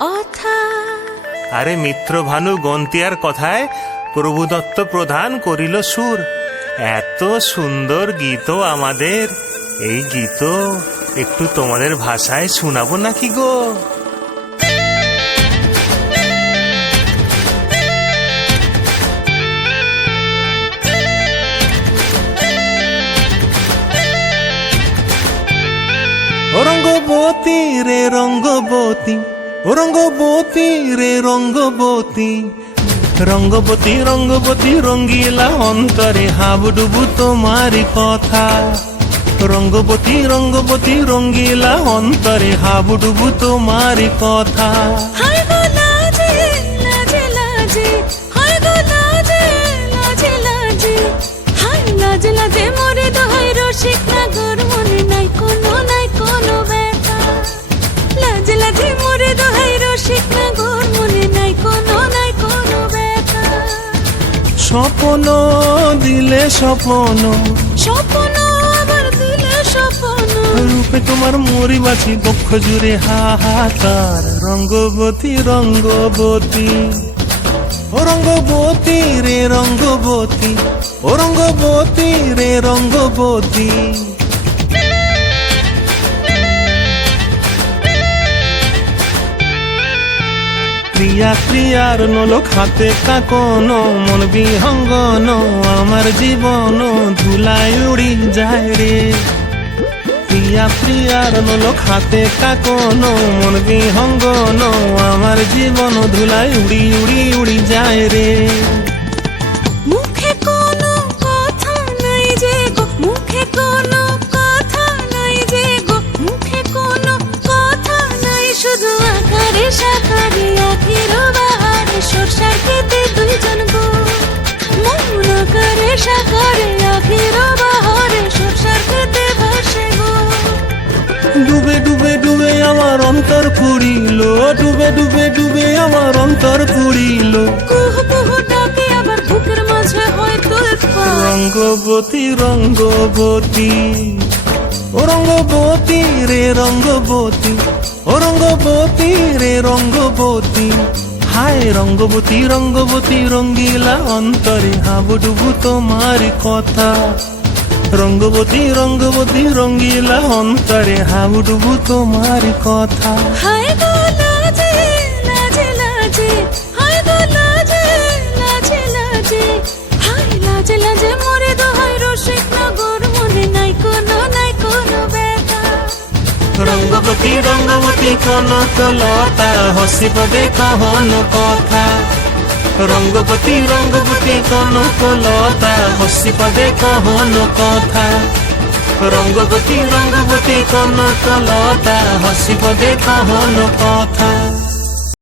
অথা। আরে মিত্র ভানু গন্তিয়ার কথায় প্রভুদত্ত প্রধান করিল সুর। এত সুন্দর গীত আমাদের, এই গীত একটু তোমাদের ভাষায় শোনাবো নাকি গো? রঙ্গবতী রে রঙ্গবতী, ও রঙ্গবতী রে রঙ্গবতী, রঙ্গবতী রঙ্গবতী রঙ্গিলা অন্তরে হাবুডুবু তোমারি কথা। রঙ্গবতী রঙ্গবতী রঙ্গিলা অন্তরে হাবুডুবু তোমারি কথা। হায় গো লাজে লাজে লাজে, হায় গো লাজে লাজে লাজে, হায় লাজে লাজে মোরে দোহাই রসিক নাগর মনে নাই কোনো ব্যথা। লাজে লাজে মোরে দোহাই রসিক নাগর মনে নাই কোনো ব্যথা। স্বপ্ন দিলে স্বপ্ন, স্বপ্ন আবার দিলে স্বপ্ন, রূপে তোমার মরি বাছি বক্ষ জুড়ে হাহাকার। রঙ্গবতী রঙ্গবতী, ও রঙ্গবতী রে রঙ্গবতী, ও রঙ্গবতী রে রঙ্গবতী। ক্রিয়া ক্রিয়ার নলক হাতে কাকন, মন বিহঙ্গন আমার জীবন ধুলায় উড়ি যায় রে। প্রিয়া প্রিয়ার নলক হাতে কাকন, মন বিহঙ্গন আমার জীবন ধুলায় উড়ি উড়ি উড়ি যায় রে। মুখে কোনো কথা নাই যে গো, মুখে কোনো কথা নাই যে গো, মুখে কোনো কথা নাই, শুধু আকারে সাকারে আখির বাহারে সরষার খেতে দুইজন গো। মন আকারে সাকারে আখির বাহারে সরষার খেতে ভাসে গো। ডুবে ডুবে ডুবে আমার অন্তর পুরিল, ডুবে ডুবে ডুবে আমার অন্তর পুরিল। কুহ কুহ ডাকে আবার বুকের মাঝে হয় তুলপাত। রঙ্গবতী রঙ্গবতী, ও রঙ্গবতী রে রঙ্গবতী, ও রঙ্গবতী রে রঙ্গবতী। হায় রঙ্গবতী রঙ্গবতী রঙ্গিলা অন্তরে হাবুডুবু তোমার কথা। রঙ্গবতী রঙ্গবতী রঙ্গিলা অন্তরে হাবুডুবু তোমার কথা। হায় গো লাজে লাজে লাজে, হায় গো লাজে লাজে লাজে, হায় লাজে লাজে মোরে দোহাই রসিক নগর মনে নাই কোনো ব্যথা। রঙ্গবতী রঙ্গবতী কনক লতা হসিব দেখহন কথা। রঙ্গবতী রঙ্গবতী কনক লতা হসিব দেখহন কথা। রঙ্গবতী রঙ্গবতী কনক লতা হসিব দেখহন কথা।